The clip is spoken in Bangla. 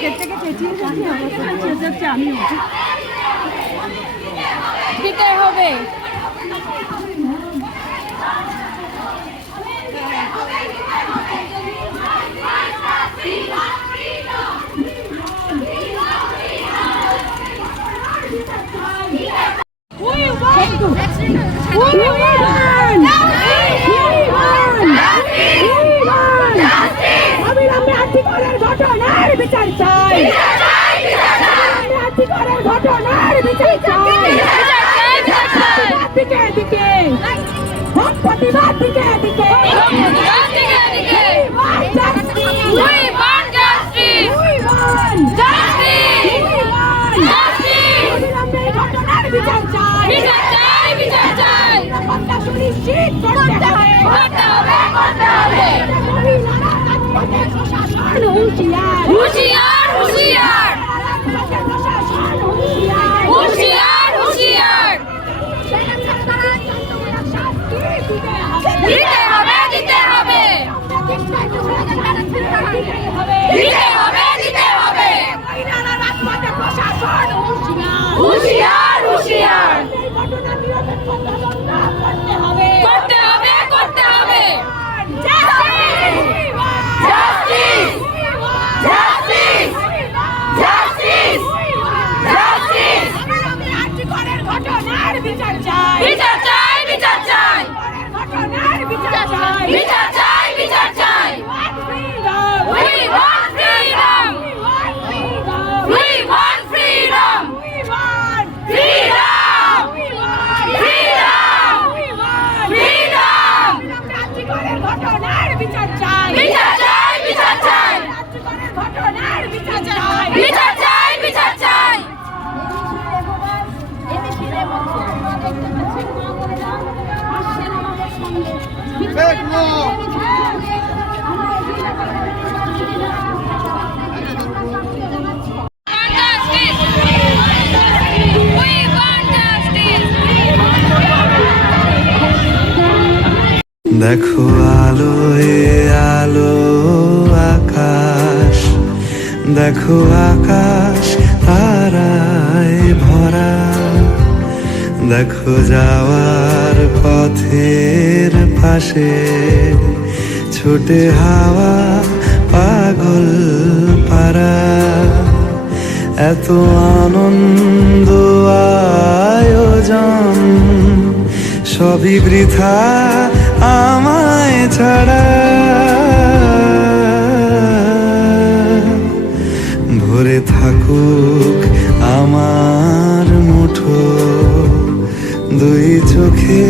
গেট থেকে চেঁচিয়ে চেঁচিয়ে চেঁচাচ্ছে আমিও। হবে অবিলম্বে আর্থিকরের ঘটনার বিচার চাই। আর্থিকরের ঘটনার বিচার চাই। দিকে দিকে প্রতিবাদ দিকে দিকে বিচার চাই বিচার চাই বিচার চাই নিরাপত্তা সুনিশ্চিত করতে হবে করতে হবে করতে হবে হুঁশিয়ার হুঁশিয়ার হুঁশিয়ার রাজপথে প্রশাসন হুঁশিয়ার হুঁশিয়ার হুঁশিয়ার দিতে হবে দিতে হবে দিতে হবে দিতে হবে হুঁশিয়ার হুঁশিয়ার করতে হবে করতে হবে Justice! Justice! Justice! Justice! ঘটনার বিচার চাই বিচার চাই বিচার চাই ঘটনার বিচার চাই বিচার চাই বিচার চাই We want freedom! We want freedom! Freedom! Freedom! Freedom! ঘটনার বিচার চাই বিচার চাই বিচার চাই ঘটনার বিচার চাই বিচার চাই বিচার চাই Justice! We want justice! দেখো আলোয় আলো আকাশ। দেখো আকাশ তারায় ভরা। দেখো যাওয়ার পথের পাশে ছুটে হাওয়া পাগল পারা এত আনন্দ, আয়োজন, সবই বৃথা আমায় ছাড়া। ভরে থাকুক আমার মুঠো, দুই চোখে